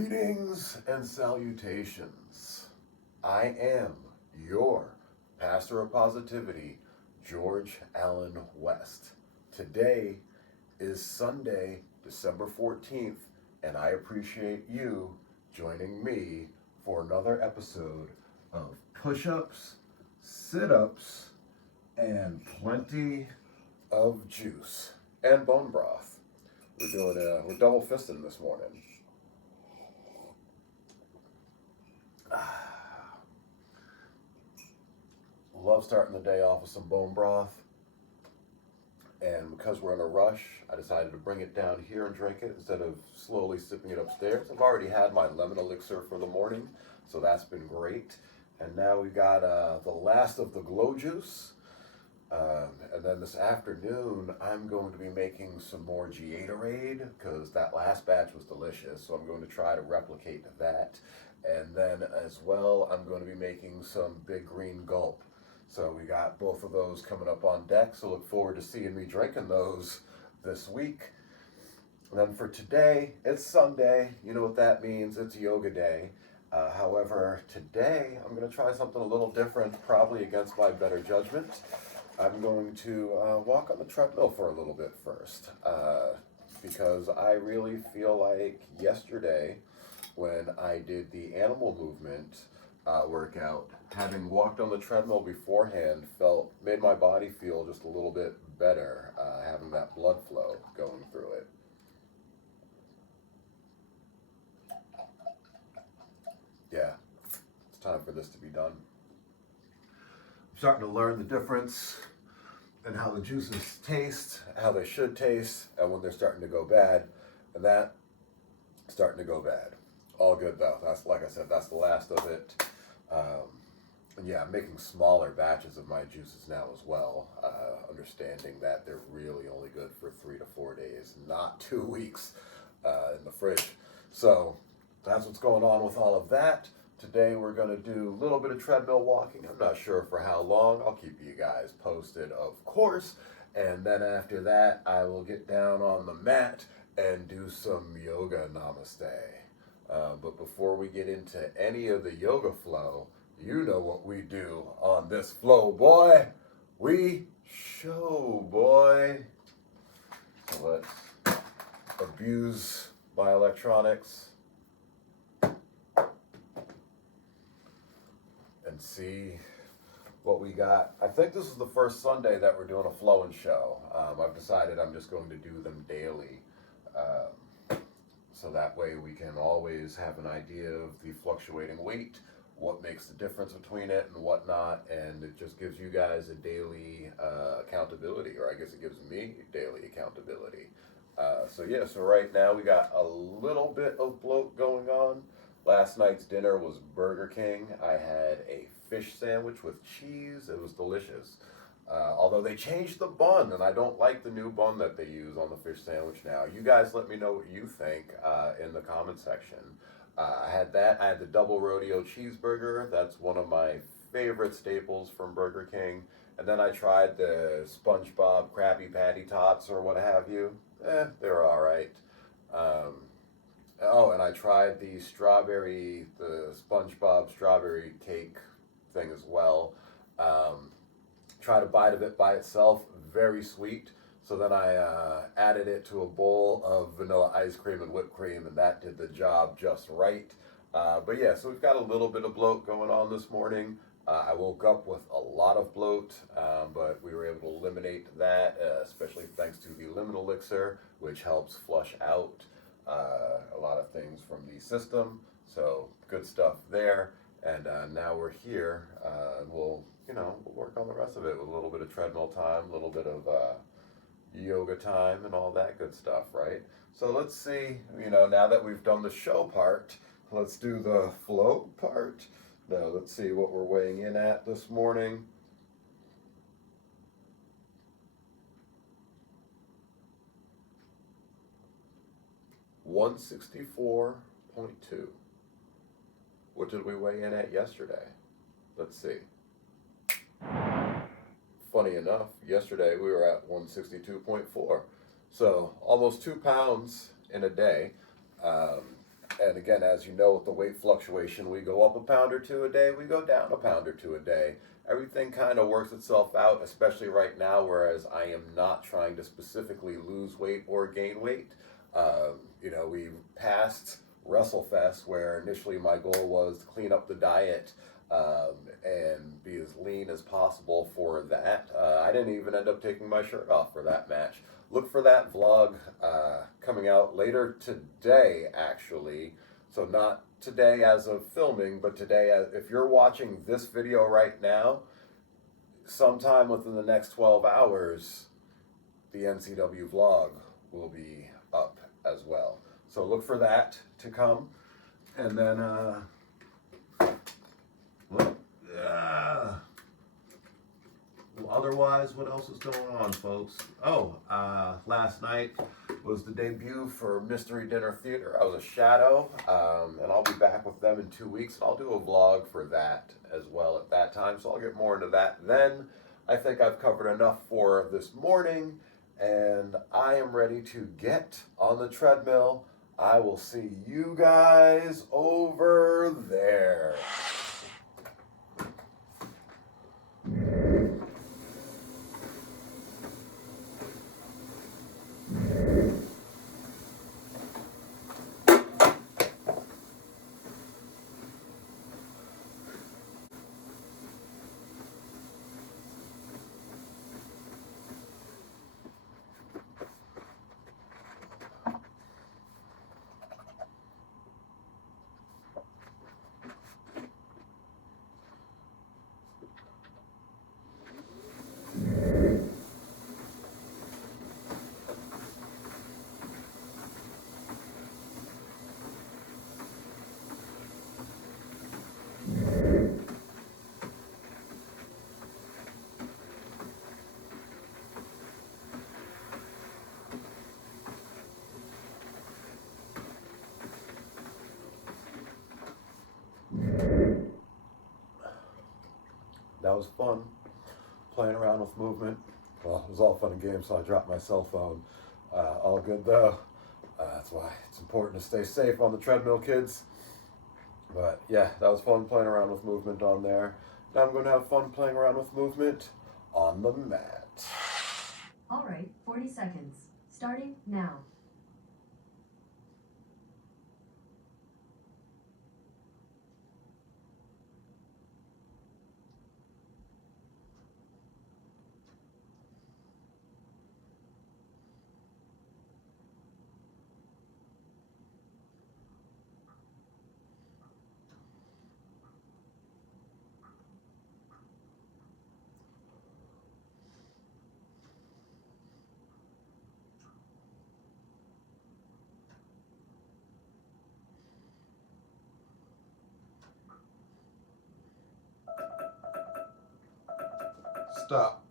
Greetings and salutations. I am your pastor of positivity, George Allen West. Today is Sunday, December 14th, and I appreciate you joining me for another episode of Push-Ups, Sit-Ups, and plenty of juice and bone broth. We're double fisting this morning. Love starting the day off with some bone broth, and because we're in a rush, I decided to bring it down here and drink it instead of slowly sipping it upstairs. I've already had my lemon elixir for the morning, so that's been great. And now we got the last of the glow juice, and then this afternoon I'm going to be making some more Gatorade because that last batch was delicious, so I'm going to try to replicate that. And then as well, I'm going to be making some Big Green Gulp. So we got both of those coming up on deck, so look forward to seeing me drinking those this week. And then for today, it's Sunday. You know what that means, it's yoga day. However, today I'm going to try something a little different, probably against my better judgment. I'm going to walk on the treadmill for a little bit first, because I really feel like yesterday when I did the animal movement workout, having walked on the treadmill beforehand made my body feel just a little bit better, having that blood flow going through it. Yeah, it's time for this to be done. I'm starting to learn the difference in how the juices taste, how they should taste, and when they're starting to go bad, and that's starting to go bad. All good though. That's, like I said, that's the last of it. And yeah, I'm making smaller batches of my juices now as well, understanding that they're really only good for 3 to 4 days, not 2 weeks in the fridge. So that's what's going on with all of that. Today we're going to do a little bit of treadmill walking. I'm not sure for how long. I'll keep you guys posted, of course. And then after that, I will get down on the mat and do some yoga namaste. But before we get into any of the yoga flow, you know what we do on this flow, boy. We show, boy. So let's abuse my electronics and see what we got. I think this is the first Sunday that we're doing a flow and show. I've decided I'm just going to do them daily. So that way we can always have an idea of the fluctuating weight, what makes the difference between it and whatnot, and it just gives you guys a daily accountability, or I guess it gives me daily accountability. So right now we got a little bit of bloat going on. Last night's dinner was Burger King. I had a fish sandwich with cheese. It was delicious. Although they changed the bun, and I don't like the new bun that they use on the fish sandwich now. You guys let me know what you think in the comment section. I had that. I had the double rodeo cheeseburger. That's one of my favorite staples from Burger King. And then I tried the SpongeBob Krabby Patty Tots or what have you. They're all right. And I tried the SpongeBob strawberry cake thing as well. Tried a bite of it by itself, very sweet. So then I added it to a bowl of vanilla ice cream and whipped cream, and that did the job just right. But yeah, so we've got a little bit of bloat going on this morning. I woke up with a lot of bloat, but we were able to eliminate that, especially thanks to the lemon elixir, which helps flush out a lot of things from the system. So good stuff there. And now we're here, and we'll work on the rest of it with a little bit of treadmill time, a little bit of yoga time, and all that good stuff, right? So let's see, now that we've done the show part, let's do the flow part. Now let's see what we're weighing in at this morning. $164.2. What did we weigh in at yesterday? Let's see. Funny enough, yesterday we were at 162.4. So almost 2 pounds in a day. And again, as you know, with the weight fluctuation, we go up a pound or two a day, we go down a pound or two a day. Everything kind of works itself out, especially right now, whereas I am not trying to specifically lose weight or gain weight. We passed WrestleFest, where initially my goal was to clean up the diet and be as lean as possible for that. I didn't even end up taking my shirt off for that match. Look for that vlog coming out later today, actually. So not today as of filming, but today, if you're watching this video right now, sometime within the next 12 hours, the NCW vlog will be up as well. So look for that to come. And then, otherwise, what else is going on, folks? Last night was the debut for Mystery Dinner Theater. I was a shadow, and I'll be back with them in 2 weeks. I'll do a vlog for that as well at that time, so I'll get more into that then. I think I've covered enough for this morning, and I am ready to get on the treadmill. I will see you guys over there. That was fun, playing around with movement. Well, it was all fun and games, so I dropped my cell phone. All good though. That's why it's important to stay safe on the treadmill, kids. But yeah, that was fun playing around with movement on there. Now I'm going to have fun playing around with movement on the mat. All right, 40 seconds. Starting now. Stop.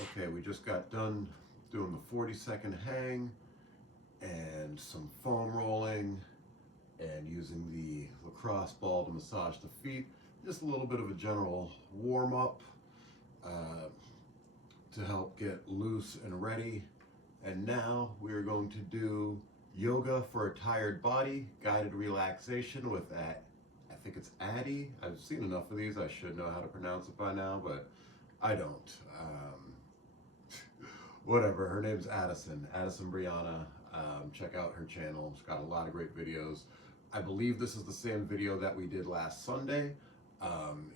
Okay, we just got done doing the 40-second hang and some foam rolling and using the lacrosse ball to massage the feet. Just a little bit of a general warm up to help get loose and ready. And now we are going to do yoga for a tired body, guided relaxation with that. I think it's Addie. I've seen enough of these. I should know how to pronounce it by now, but I don't. Whatever. Her name's Addison. Addison Brianna. Check out her channel. She's got a lot of great videos. I believe this is the same video that we did last Sunday.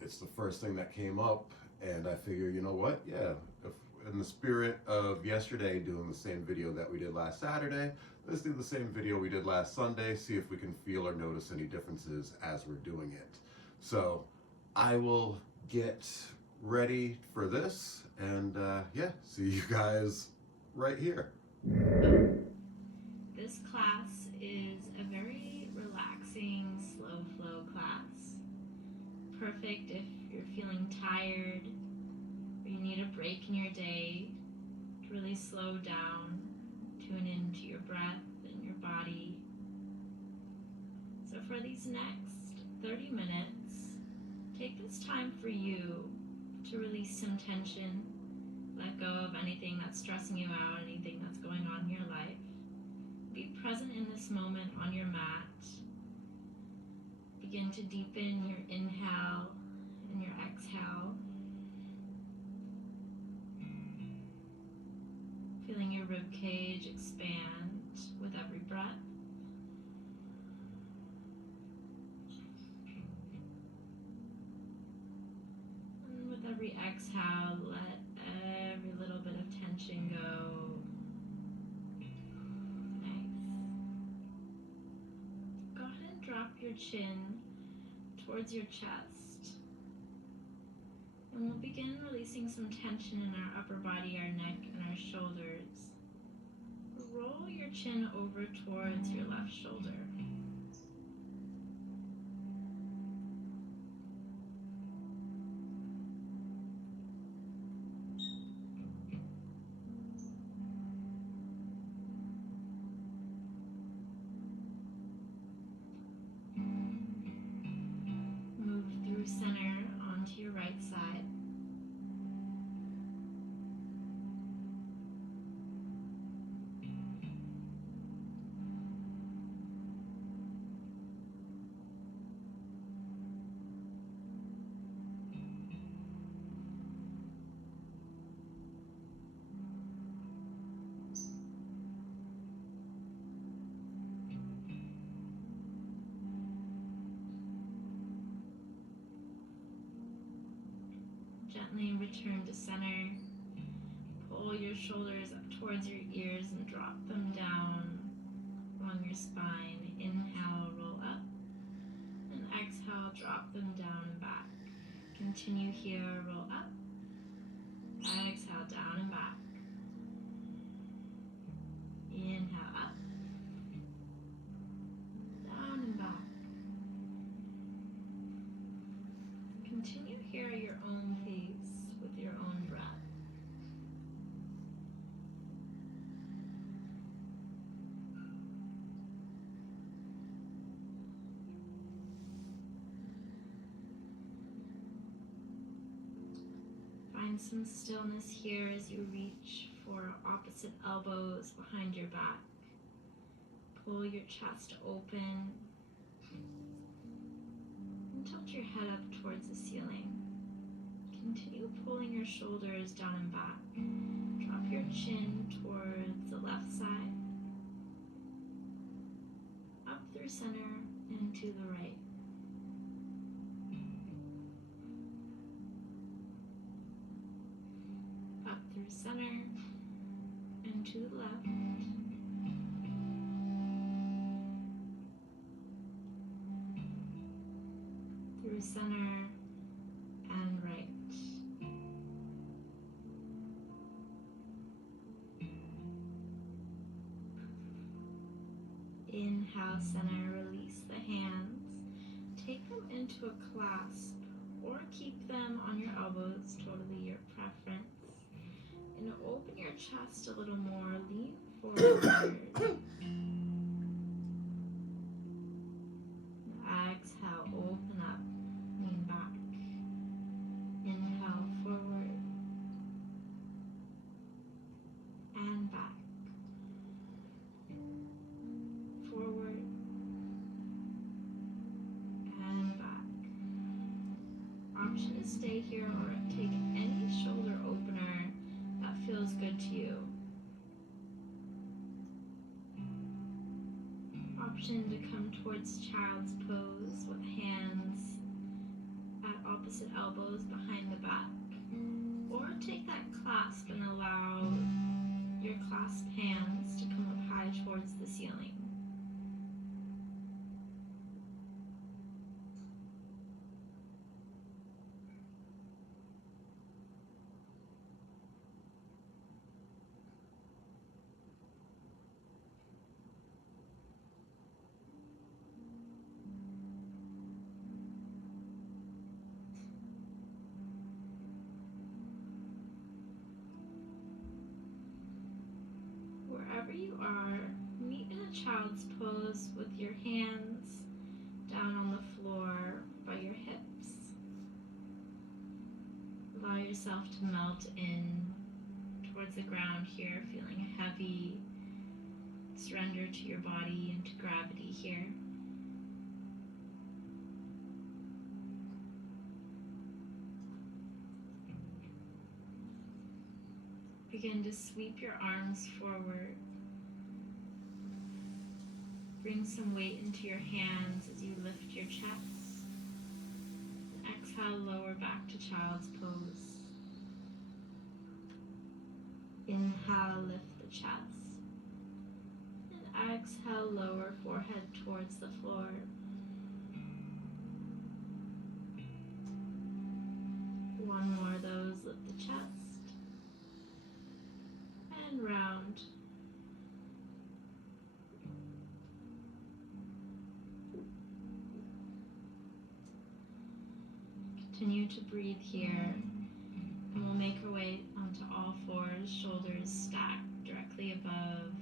It's the first thing that came up, and I figure, you know what? Yeah, if, in the spirit of yesterday doing the same video that we did last Saturday, let's do the same video we did last Sunday, see if we can feel or notice any differences as we're doing it. So I will get ready for this, and yeah, see you guys right here. This class is a very relaxing, slow flow class. Perfect if you're feeling tired or you need a break in your day to really slow down, tune into your breath and your body. So for these next 30 minutes, take this time for you to release some tension, let go of anything that's stressing you out, anything that's going on in your life. Be present in this moment on your mat. Begin to deepen your inhale and your exhale. Feeling your rib cage expand with every breath. And with every exhale, let every little bit of tension go. Go ahead and drop your chin towards your chest. And we'll begin releasing some tension in our upper body, our neck, and our shoulders. Roll your chin over towards your left shoulder. Move through center onto your right side. Gently return to center. Pull your shoulders up towards your ears and drop them down along your spine. Inhale, roll up. And exhale, drop them down and back. Continue here, roll up. Exhale, down and back. Inhale, up. Down and back. Continue here at your own pace with your own breath. Find some stillness here as you reach for opposite elbows behind your back. Pull your chest open and tilt your head up towards the ceiling. Continue pulling your shoulders down and back. Drop your chin towards the left side, up through center and to the right. Up through center and to the left. Through center and right. Inhale, center, release the hands. Take them into a clasp or keep them on your elbows, totally your preference. chest a little more, lean forward. Exhale, open up, lean back. Inhale, forward and back. Forward and back. Option to stay here or take any shoulder opener that feels good to you. Option to come towards child's pose with hands at opposite elbows behind the back. Or take that clasp and allow your clasped hands to come up high towards the ceiling. Wherever you are, meet in a child's pose with your hands down on the floor by your hips. Allow yourself to melt in towards the ground here, feeling heavy. Surrender to your body and to gravity here. Begin to sweep your arms forward. Bring some weight into your hands as you lift your chest. And exhale, lower back to child's pose. Inhale, lift the chest. And exhale, lower forehead towards the floor. One more of those, lift the chest. And round. Continue to breathe here, and we'll make our way onto all fours, shoulders stacked directly above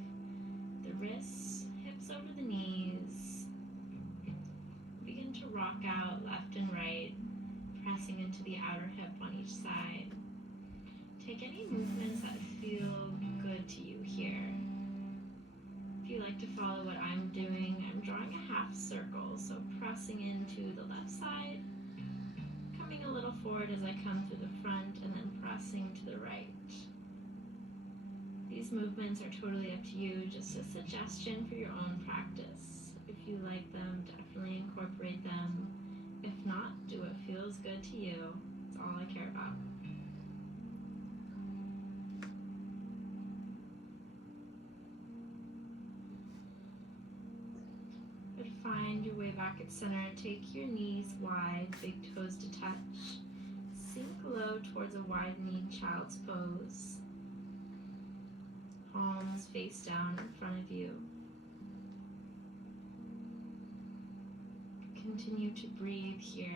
the wrists, hips over the knees. Begin to rock out left and right, pressing into the outer hip on each side. Take any movements that feel good to you here. If you like to follow what I'm doing, I'm drawing a half circle, so pressing into the left side, coming a little forward as I come through the front, and then pressing to the right. These movements are totally up to you, just a suggestion for your own practice. If you like them, definitely incorporate them. If not, do what feels good to you. That's all I care about. But find your way back at center. Take your knees wide, big toes to touch. Sink low towards a wide-kneed child's pose. Palms face down in front of you. Continue to breathe here.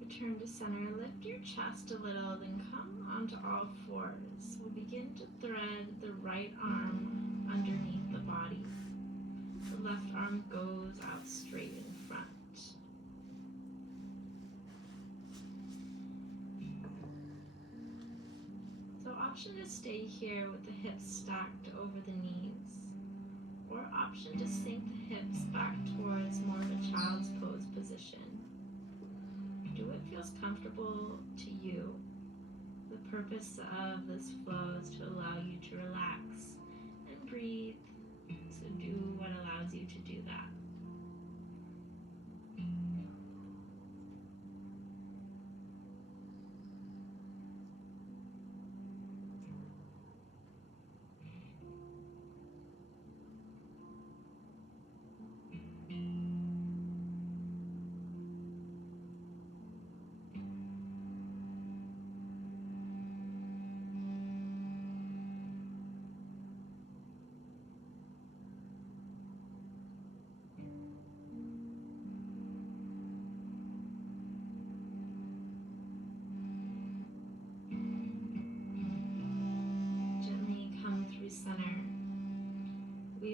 Return to center, lift your chest a little, then come onto all fours. We'll begin to thread the right arm underneath the body. The left arm goes out straight in front. So option to stay here with the hips stacked over the knees, or option to sink the hips back towards more of a child's pose position. Do what feels comfortable to you. The purpose of this flow is to allow you to relax and breathe, so do what allows you to do that.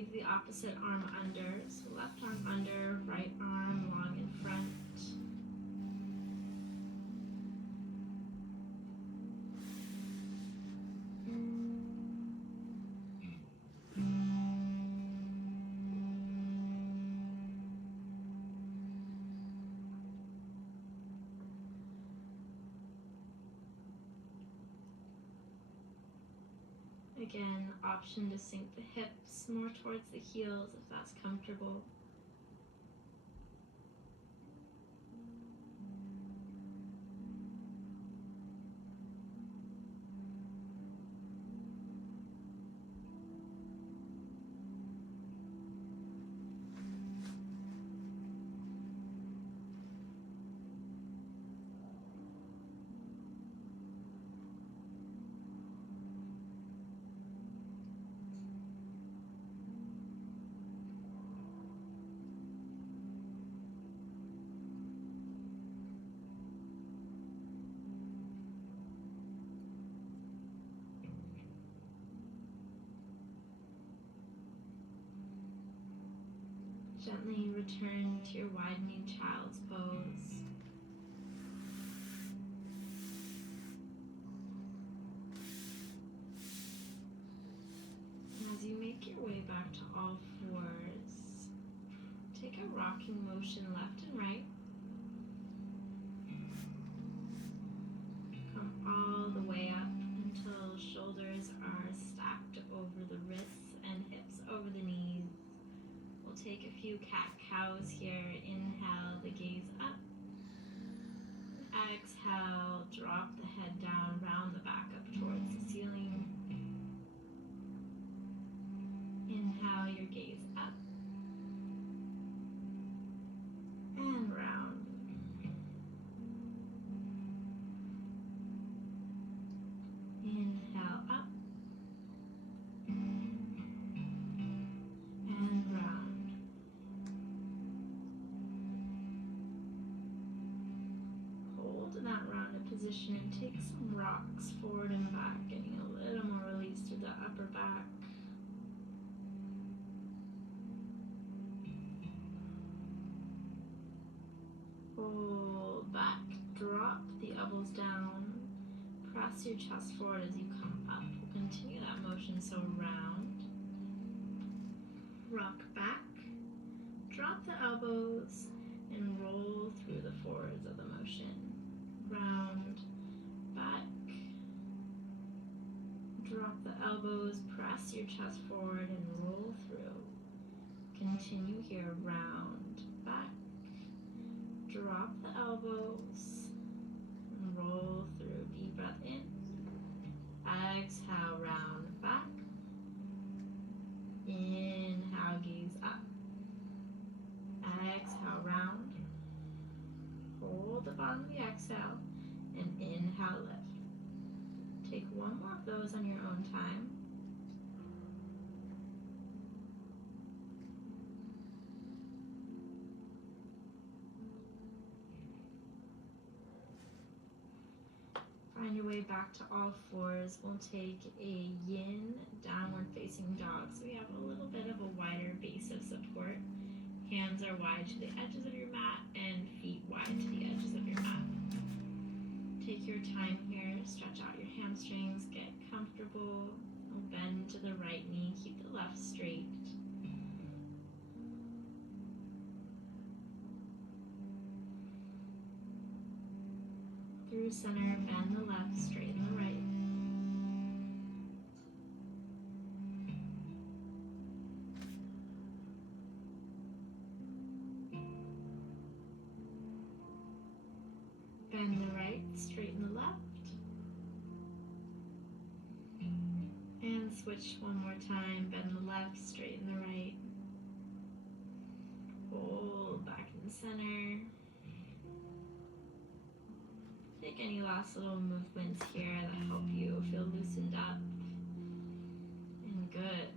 leave the opposite arm under. So left arm under, right arm long in front. Again, option to sink the hips more towards the heels if that's comfortable. Gently return to your widening child's pose. And as you make your way back to all fours, take a rocking motion left and right. Come all the way up until shoulders are stacked over the wrists and hips over the knees. We'll take a few cat-cows here. Inhale the gaze up. Exhale, drop the head down, round the back up towards the ceiling. Inhale your gaze up. And round. Inhale up. And round. Hold in that rounded position and take some rocks forward and back, getting a little more release through the upper back. Hold back, drop the elbows down, press your chest forward as you come up. We'll continue that motion, so round, rock back, drop the elbows, and roll through the fours of the motion. Round, back, drop the elbows, press your chest forward, and roll through. Continue here, round, back, drop the elbows, and roll through. Deep breath in. Exhale, round back. Inhale, gaze up. Exhale, round. Hold the bottom of the exhale, and inhale, lift. Take one more of those on your own time. Find your way back to all fours. We'll take a yin downward facing dog. So we have a little bit of a wider base of support. Hands are wide to the edges of your mat and feet wide to the edges of your mat. Take your time here. Stretch out your hamstrings. Get comfortable. Bend to the right knee. Keep the left straight. Through center, bend the left, straighten the right. Bend the right, straighten the left. And switch one more time, bend the left, straighten the right. Hold back in the center. Take any last little movements here that help you feel loosened up. And good.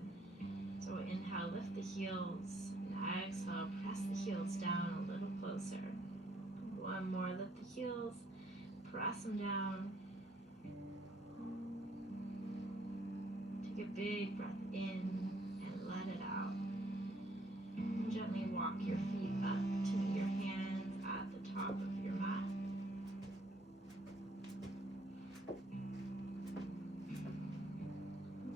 So inhale, lift the heels. And exhale, press the heels down a little closer. One more, lift the heels. Press them down. Take a big breath in and let it out. walk your feet up to meet your hands at the top of your mat.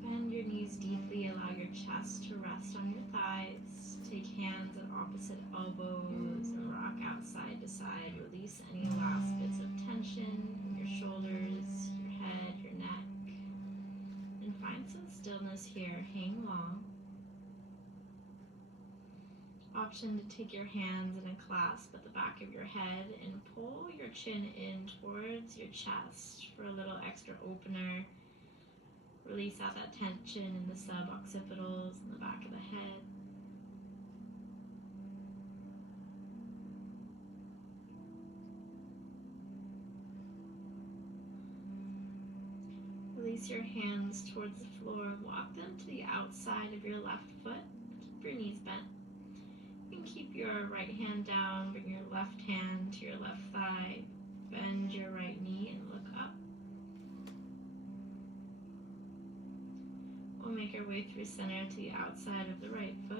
Bend your knees deeply, allow your chest to rest on your thighs. Take hands at opposite elbows and rock out side to side. Release any last bits of tension in your shoulders, your head, your neck. And find some stillness here. Hang long. Option to take your hands in a clasp at the back of your head and pull your chin in towards your chest for a little extra opener. Release out that tension in the suboccipitals in the back of the head. Release your hands towards the floor. Walk them to the outside of your left foot. Keep your knees bent. You can keep your right hand down. Bring your left hand to your left thigh. Bend your right knee and look up. We'll make our way through center to the outside of the right foot.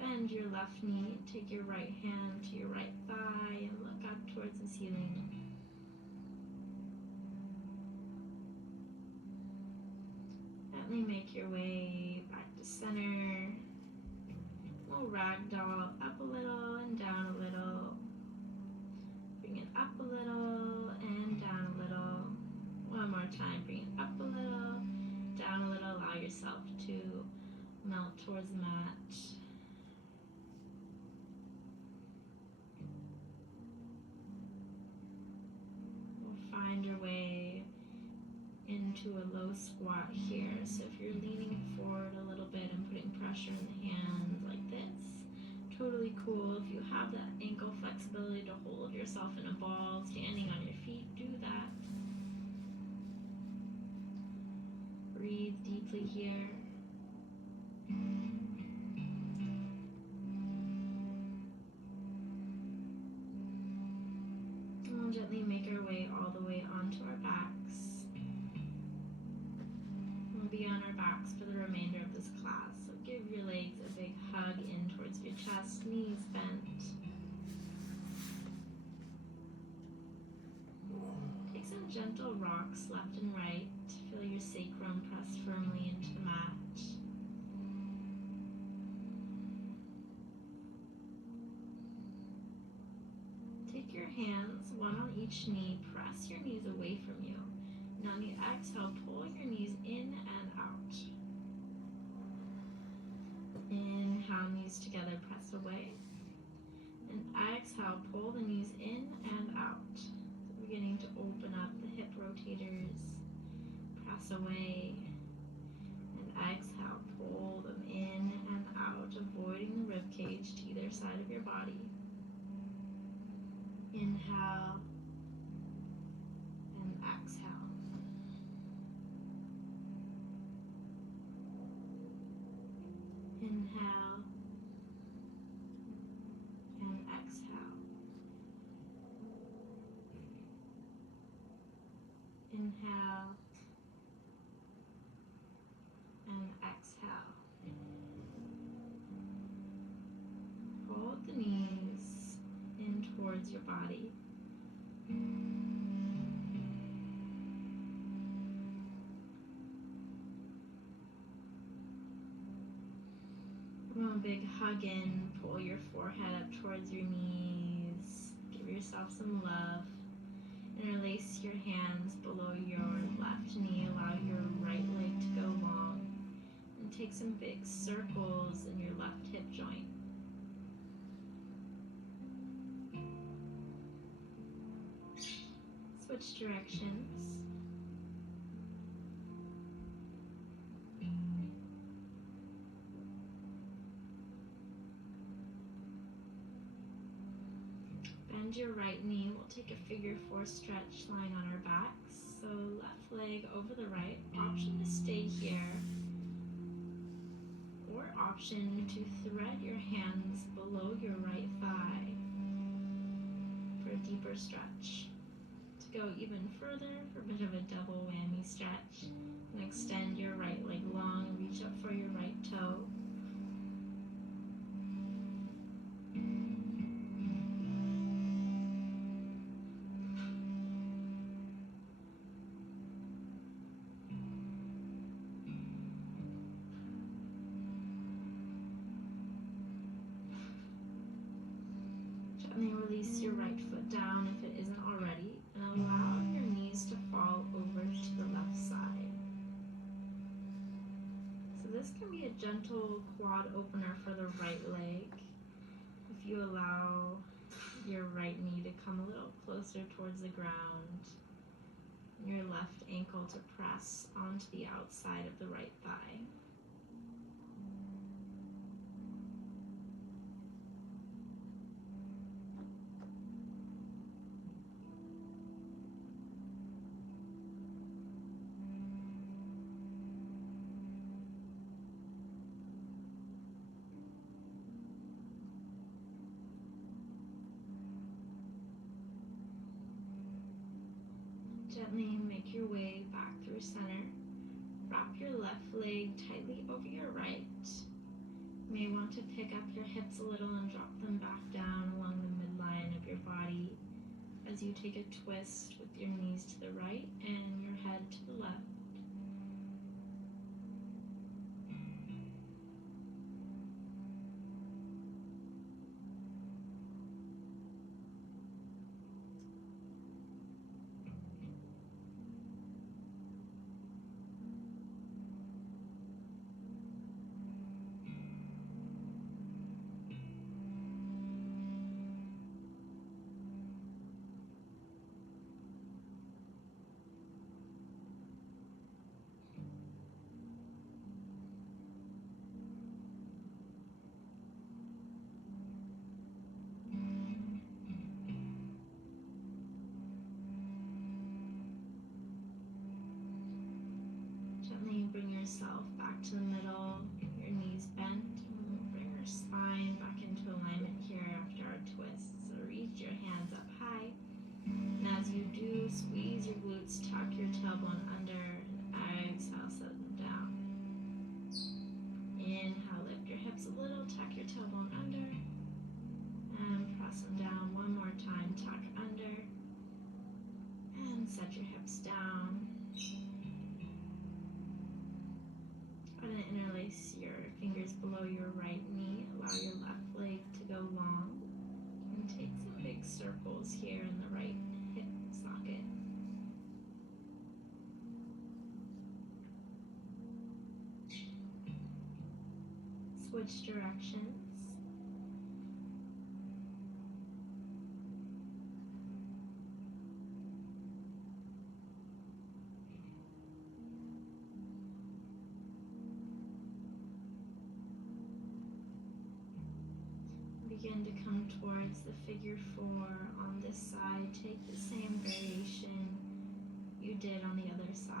Bend your left knee, take your right hand to your right thigh and look up towards the ceiling. Gently make your way back to center. We'll ragdoll up a little and down a little. Bring it up a little and down a little. One more time, bring it up a little, down a little. Allow yourself to melt towards the mat. Find your way into a low squat here. So if you're leaning forward a little bit and putting pressure in the hands like this, totally cool. If you have that ankle flexibility to hold yourself in a ball, standing on your feet, do that. Breathe deeply here. We'll gently make our way all the way onto our backs. We'll be on our backs for the remainder of this class. So give your legs a big hug in towards your chest, knees bent. Take some gentle rocks left and right. Feel your sacrum press firmly into the mat. Take your hands, one on each knee, press your knees away from you. And on the exhale, pull your knees in and out. Inhale, knees together, press away. And exhale, pull the knees in and out. So beginning to open up the hip rotators, press away. And exhale, pull them in and out, avoiding the rib cage to either side of your body. Inhale and exhale. Inhale and exhale. Inhale and exhale. Hold the knees in towards your body. A big hug in, pull your forehead up towards your knees. Give yourself some love. And release your hands below your left knee. Allow your right leg to go long. And take some big circles in your left hip joint. Switch directions. Bend your right knee. We'll take a figure four stretch lying on our backs. So left leg over the right. Option to stay here. Or option to thread your hands below your right thigh for a deeper stretch. So to go even further for a bit of a double whammy stretch, and extend your right leg long, reach up for your right toe. Gently release your right foot down if it isn't already, and allow your knees to fall over to the left side. So this can be a gentle quad opener for the right leg. If you allow your right knee to come a little closer towards the ground, and your left ankle to press onto the outside of the right thigh. Gently make your way back through center. Wrap your left leg tightly over your right. You may want to pick up your hips a little and drop them back down along the midline of your body as you take a twist with your knees to the right and your head to the left. Gently bring yourself back to the middle, your knees bent, and we'll bring our spine back into alignment here after our twist. So reach your hands up high, and as you do, squeeze your glutes, tuck your tailbone under, and exhale, set them down. Inhale, lift your hips a little, tuck your tailbone under, and press them down one more time, tuck under, and set your hips down. Try to interlace your fingers below your right knee, allow your left leg to go long, and take some big circles here in the right hip socket. Switch directions. Begin to come towards the figure 4 on this side. Take the same variation you did on the other side.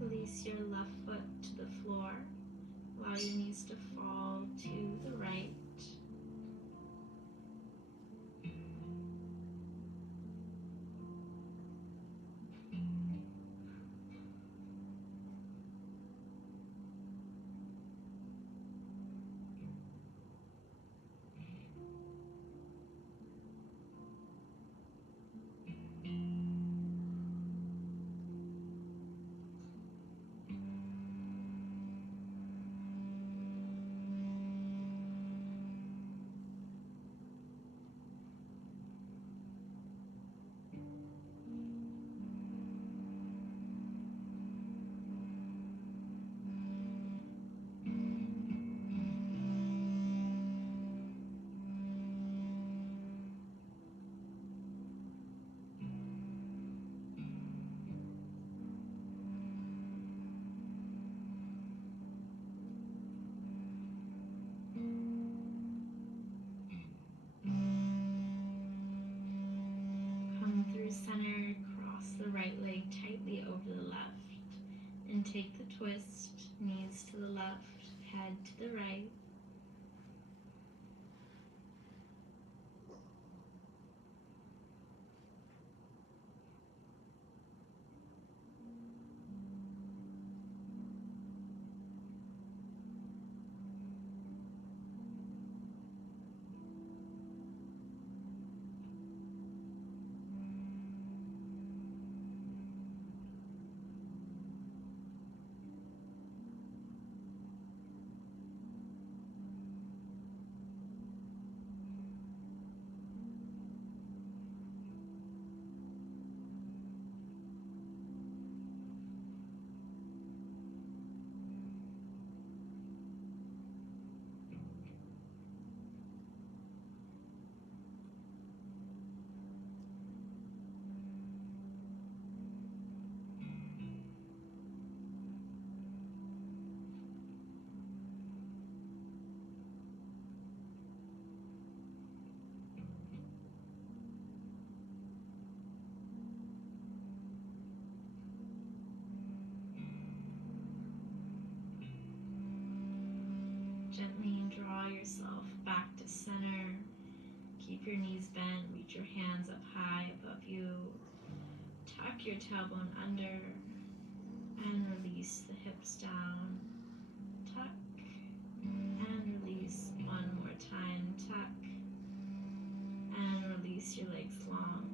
Release your left foot to the floor. Allow your knees to fall to the right. center, cross the right leg tightly over the left, and take the twist, knees to the left, head to the right. Gently draw yourself back to center. Keep your knees bent, reach your hands up high above you. Tuck your tailbone under and release the hips down. Tuck and release one more time. Tuck and release your legs long.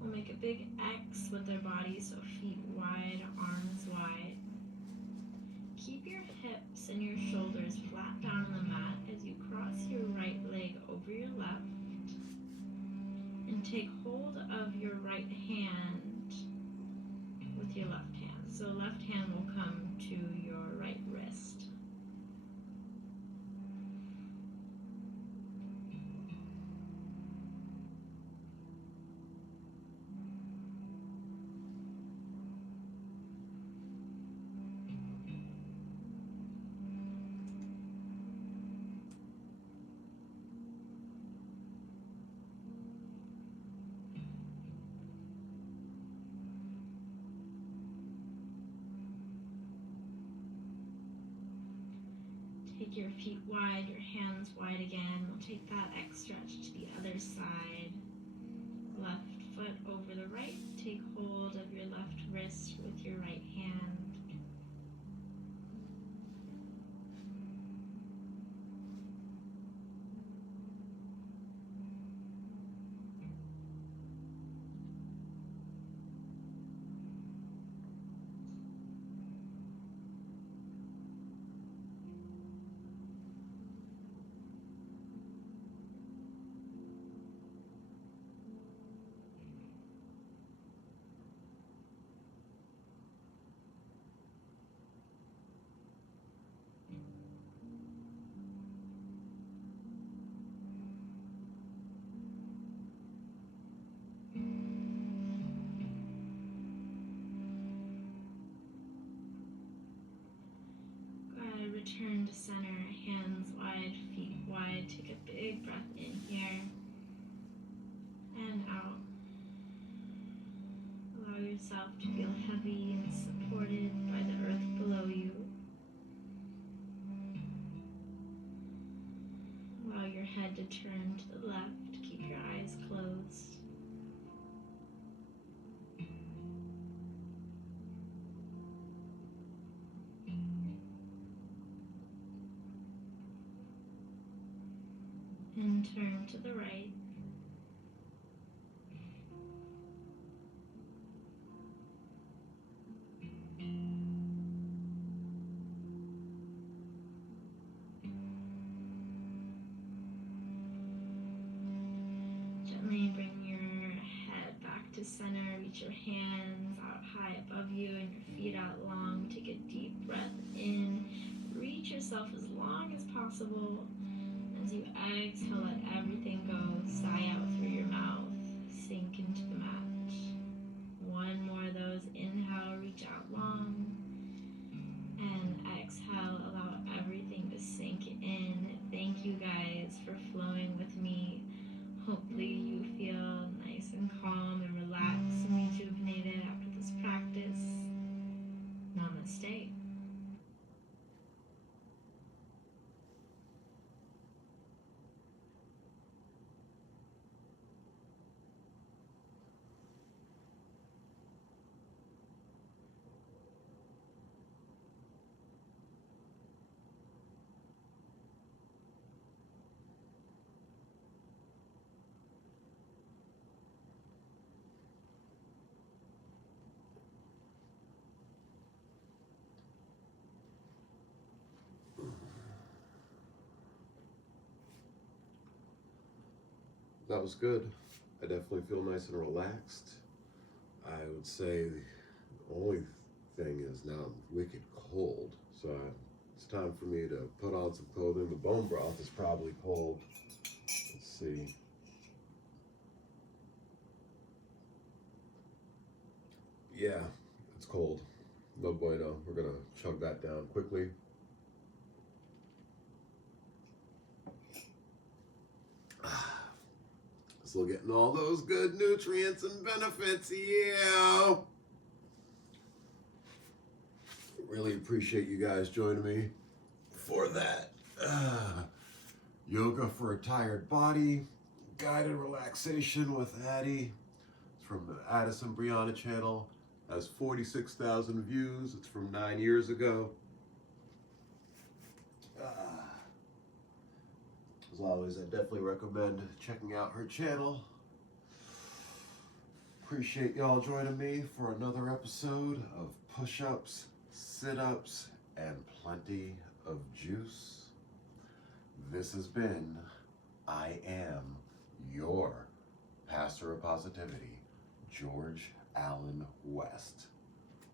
We'll make a big X with our body, so feet wide, arms wide. Keep your hips and your shoulders flat down on the mat as you cross your right leg over your left and take hold of your right hand with your left hand. So left hand will come to your right wrist. Take your feet wide, your hands wide again. We'll take that X stretch to the other side. Left foot over the right. Take hold of your left wrist with your right hand. Good. Return to center, hands wide, feet wide. Take a big breath in here and out. Allow yourself to feel heavy and supported by the earth below you. Allow your head to turn to the left. Keep your eyes closed. And turn to the right. Gently bring your head back to center. Reach your hands out high above you and your feet out long. Take a deep breath in. Reach yourself as long as possible. As you exhale, let everything go. Sigh out through your mouth. Sink into the mat. One more of those. Inhale, reach out long. And exhale, allow everything to sink in. Thank you guys for flowing with me that was good. I definitely feel nice and relaxed. I would say the only thing is now I'm wicked cold, so it's time for me to put on some clothing. The bone broth is probably cold. Let's see. Yeah, it's cold. No bueno. We're gonna chug that down quickly. Still getting all those good nutrients and benefits, yeah. Really appreciate you guys joining me for that. Yoga for a tired body, guided relaxation with Addie. It's from the Addison Brianna channel. Has 46,000 views. It's from 9 years ago. As always, I definitely recommend checking out her channel. Appreciate y'all joining me for another episode of push-ups, sit-ups, and plenty of juice. This has been I Am Your Pastor of Positivity, George Allen West,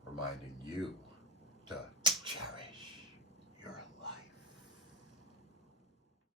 reminding you to cherish